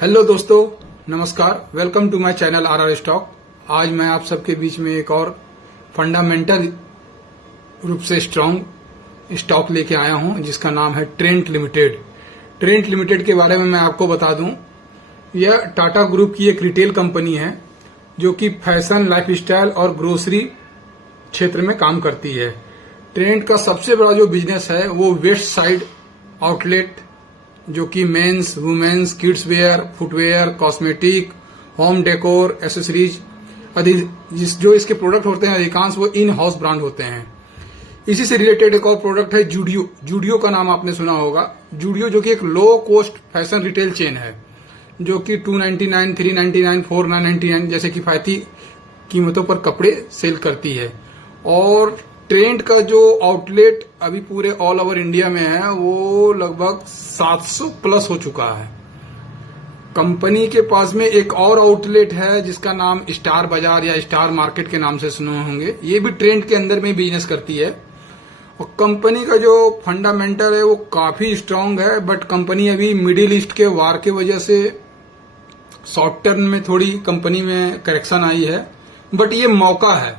Hello दोस्तों, नमस्कार। Welcome to my channel RR stock. आज मैं आप सबके बीच में एक और फंडामेंटल रूप से स्ट्रांग स्टॉक लेके आया हूं जिसका नाम है ट्रेंट लिमिटेड। ट्रेंट लिमिटेड के बारे में मैं आपको बता दूं, यह टाटा ग्रुप की एक रिटेल कंपनी है जो कि फैशन, लाइफस्टाइल और ग्रोसरी क्षेत्र में काम करती है। ट्रेंट का सबसे बड़ा जो बिजनेस है वो वेस्ट साइड आउटलेट, जो कि men's, women's, kids wear, footwear, cosmetic, home decor, accessories जो इसके प्रोडक्ट होते हैं अधिकांश वो इन हाउस ब्रांड होते हैं। इसी से रिलेटेड एक और प्रोडक्ट है जूडियो। जूडियो का नाम आपने सुना होगा। जूडियो जो कि एक low cost fashion retail chain है जो कि 299, 399, 499 जैसे किफायती कीमतों पर कपड़े सेल करती है। और ट्रेंट का जो आउटलेट अभी पूरे ऑल ओवर इंडिया में है वो लगभग 700 प्लस हो चुका है। कंपनी के पास में एक और आउटलेट है जिसका नाम स्टार बाजार या स्टार मार्केट के नाम से सुने होंगे। ये भी ट्रेंट के अंदर में बिजनेस करती है। और कंपनी का जो फंडामेंटल है वो काफी स्ट्रांग है, बट कंपनी अभी मिडिल ईस्ट के वार के वजह से शॉर्ट टर्म में थोड़ी कंपनी में करेक्शन आई है। बट ये मौका है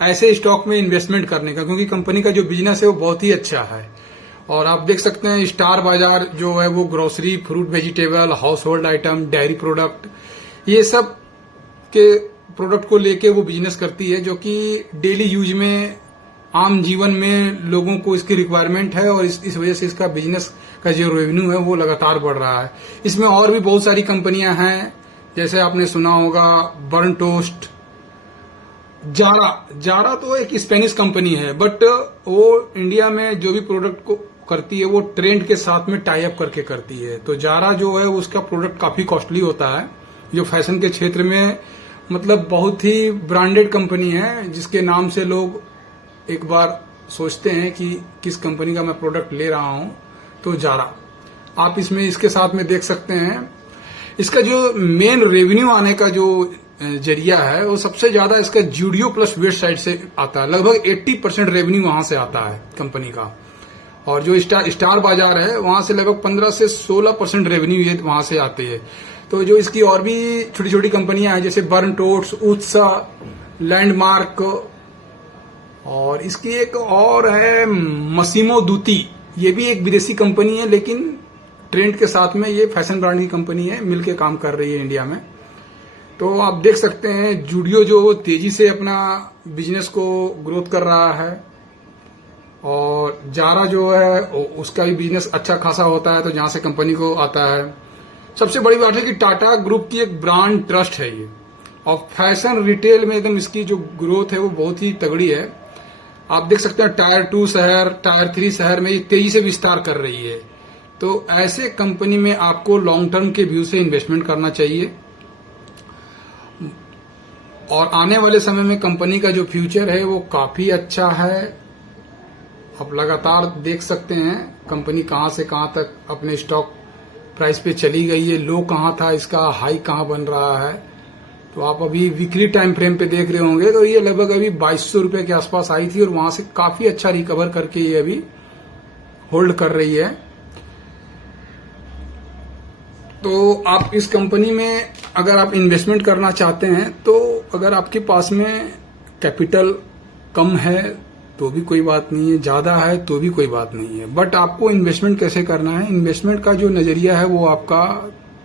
ऐसे स्टॉक में इन्वेस्टमेंट करने का, क्योंकि कंपनी का जो बिजनेस है वो बहुत ही अच्छा है। और आप देख सकते हैं स्टार बाजार जो है वो grocery, fruit, vegetable, house hold item, dairy product, ये सब के प्रोडक्ट को लेके वो बिजनेस करती है जो कि डेली यूज में, आम जीवन में लोगों को इसकी रिक्वायरमेंट है। और इस वजह से इसका बिजनेस का जो रेवेन्यू है वो लगातार बढ़ रहा है। इसमें और भी बहुत सारी कंपनियां हैं, जैसे आपने सुना होगा बर्न टोस्ट, जारा तो एक स्पेनिश कंपनी है, बट वो इंडिया में जो भी प्रोडक्ट को करती है वो ट्रेंड के साथ में टाई अप करके करती है। तो जारा जो है उसका प्रोडक्ट काफी कॉस्टली होता है, जो फैशन के क्षेत्र में मतलब बहुत ही ब्रांडेड कंपनी है, जिसके नाम से लोग एक बार सोचते हैं कि किस कंपनी का मैं प्रोडक्ट ले रहा हूं। तो जारा आप इसमें इसके साथ में देख सकते हैं। इसका जो मेन रेवेन्यू आने का जो जरिया है वो सबसे ज्यादा इसका जूडियो प्लस वेस्ट साइड से आता है। लगभग 80% रेवेन्यू वहां से आता है कंपनी का। और जो स्टार बाजार है वहां से लगभग 15 से 16% रेवेन्यू ये वहां से आते हैं। तो जो इसकी और भी छोटी छोटी कंपनियां हैं जैसे बर्न टोट्स, उत्साह, लैंडमार्क, और इसकी एक और है मसीमो दूती, ये भी एक विदेशी कंपनी है, लेकिन ट्रेंड के साथ में ये फैशन ब्रांड की कंपनी है, मिलके काम कर रही है इंडिया में। तो आप देख सकते हैं जूडियो जो तेजी से अपना बिजनेस को ग्रोथ कर रहा है। और जारा जो है उसका भी बिजनेस अच्छा खासा होता है, तो जहां से कंपनी को आता है। सबसे बड़ी बात है कि टाटा ग्रुप की एक ब्रांड ट्रस्ट है ये, और फैशन रिटेल में एकदम इसकी जो ग्रोथ है वो बहुत ही तगड़ी है। आप देख सकते हैं टायर 2 शहर, टायर 3 शहर में ये तेजी से विस्तार कर रही है। तो ऐसे कंपनी में आपको लॉन्ग टर्म के व्यू से इन्वेस्टमेंट करना चाहिए। और आने वाले समय में कंपनी का जो फ्यूचर है वो काफी अच्छा है। आप लगातार देख सकते हैं कंपनी कहां से कहां तक अपने स्टॉक प्राइस पे चली गई है, लो कहां था इसका, हाई कहां बन रहा है। तो आप अभी वीकली टाइम फ्रेम पे देख रहे होंगे तो ये लगभग अभी 2200 रुपए के आसपास आई थी और वहां से काफी अच्छा रिकवर करके ये अभी होल्ड कर रही है। तो आप इस कंपनी में अगर आप इन्वेस्टमेंट करना चाहते हैं, तो अगर आपके पास में कैपिटल कम है तो भी कोई बात नहीं है, ज्यादा है तो भी कोई बात नहीं है, बट आपको इन्वेस्टमेंट कैसे करना है, इन्वेस्टमेंट का जो नजरिया है वो आपका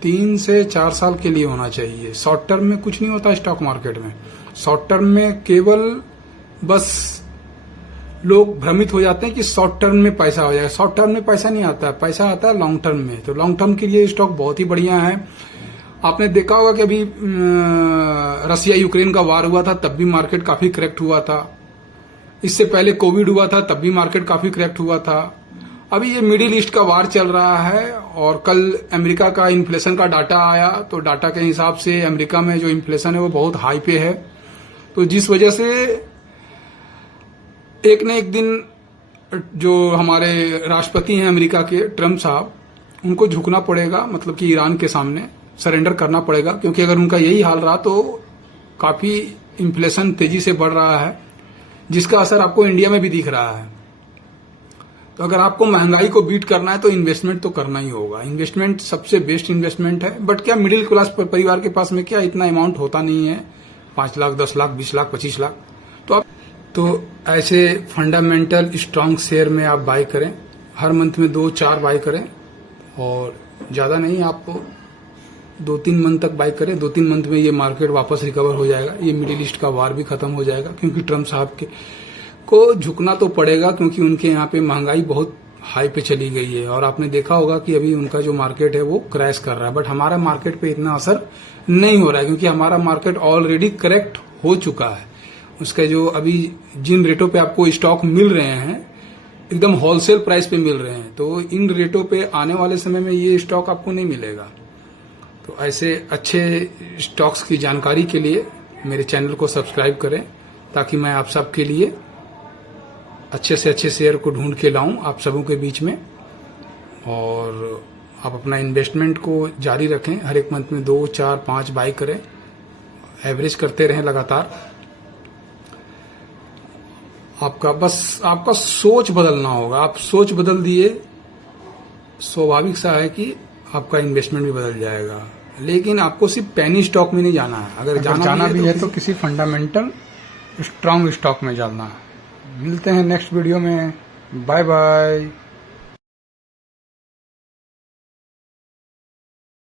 3 से 4 साल के लिए होना चाहिए। शॉर्ट टर्म में कुछ नहीं होता स्टॉक मार्केट में। शॉर्ट टर्म में केवल बस लोग भ्रमित हो जाते हैं कि शॉर्ट टर्म में पैसा हो जाएगा। शॉर्ट टर्म में पैसा नहीं आता है, पैसा आता है लॉन्ग टर्म में। तो लॉन्ग टर्म के लिए स्टॉक बहुत ही बढ़िया है। आपने देखा होगा कि अभी रसिया यूक्रेन का वार हुआ था तब भी मार्केट काफी करेक्ट हुआ था। इससे पहले कोविड हुआ था तब भी मार्केट काफी करेक्ट हुआ था। अभी ये मिडिल ईस्ट का वार चल रहा है और कल अमेरिका का इन्फ्लेशन का डाटा आया, तो डाटा के हिसाब से अमेरिका में जो इन्फ्लेशन है वो बहुत हाई पे है। तो जिस वजह से एक न एक दिन जो हमारे राष्ट्रपति हैं अमेरिका के, ट्रम्प साहब, उनको झुकना पड़ेगा, मतलब कि ईरान के सामने सरेंडर करना पड़ेगा। क्योंकि अगर उनका यही हाल रहा तो काफी इन्फ्लेशन तेजी से बढ़ रहा है, जिसका असर आपको इंडिया में भी दिख रहा है। तो अगर आपको महंगाई को बीट करना है तो इन्वेस्टमेंट तो करना ही होगा। इन्वेस्टमेंट सबसे बेस्ट इन्वेस्टमेंट है। बट क्या मिडिल क्लास परिवार के पास में क्या इतना अमाउंट होता नहीं है, 5 लाख, 10 लाख, 20 लाख, 25 लाख। तो ऐसे फंडामेंटल स्ट्रांग शेयर में आप बाय करें। हर मंथ में 2-4 बाय करें और ज्यादा नहीं, आप 2-3 मंथ तक बाय करें। 2-3 मंथ में ये मार्केट वापस रिकवर हो जाएगा। ये मिडिल ईस्ट का वार भी खत्म हो जाएगा, क्योंकि ट्रम्प साहब को झुकना तो पड़ेगा, क्योंकि उनके यहाँ पे महंगाई बहुत हाई पे चली गई है। और आपने देखा होगा कि अभी उनका जो मार्केट है वो क्रैश कर रहा है। बट हमारा मार्केट पे इतना असर नहीं हो रहा है, क्योंकि हमारा मार्केट ऑलरेडी करेक्ट हो चुका है। उसका जो अभी जिन रेटों पे आपको स्टॉक मिल रहे हैं, एकदम होलसेल प्राइस पे मिल रहे हैं, तो इन रेटों पे आने वाले समय में ये स्टॉक आपको नहीं मिलेगा। तो ऐसे अच्छे स्टॉक्स की जानकारी के लिए मेरे चैनल को सब्सक्राइब करें, ताकि मैं आप सबके लिए अच्छे से अच्छे शेयर को ढूंढ के लाऊं आप सबों के बीच में। और आप अपना इन्वेस्टमेंट को जारी रखें। हर एक मंथ में 2, 4, 5 बाय करें, एवरेज करते रहें लगातार। आपका सोच बदलना होगा। आप सोच बदल दिए, स्वाभाविक सा है कि आपका इन्वेस्टमेंट भी बदल जाएगा। लेकिन आपको सिर्फ पेनी स्टॉक में नहीं जाना है। अगर जाना भी है तो किसी फंडामेंटल स्ट्रांग स्टॉक में जाना है। मिलते हैं नेक्स्ट वीडियो में। Bye bye.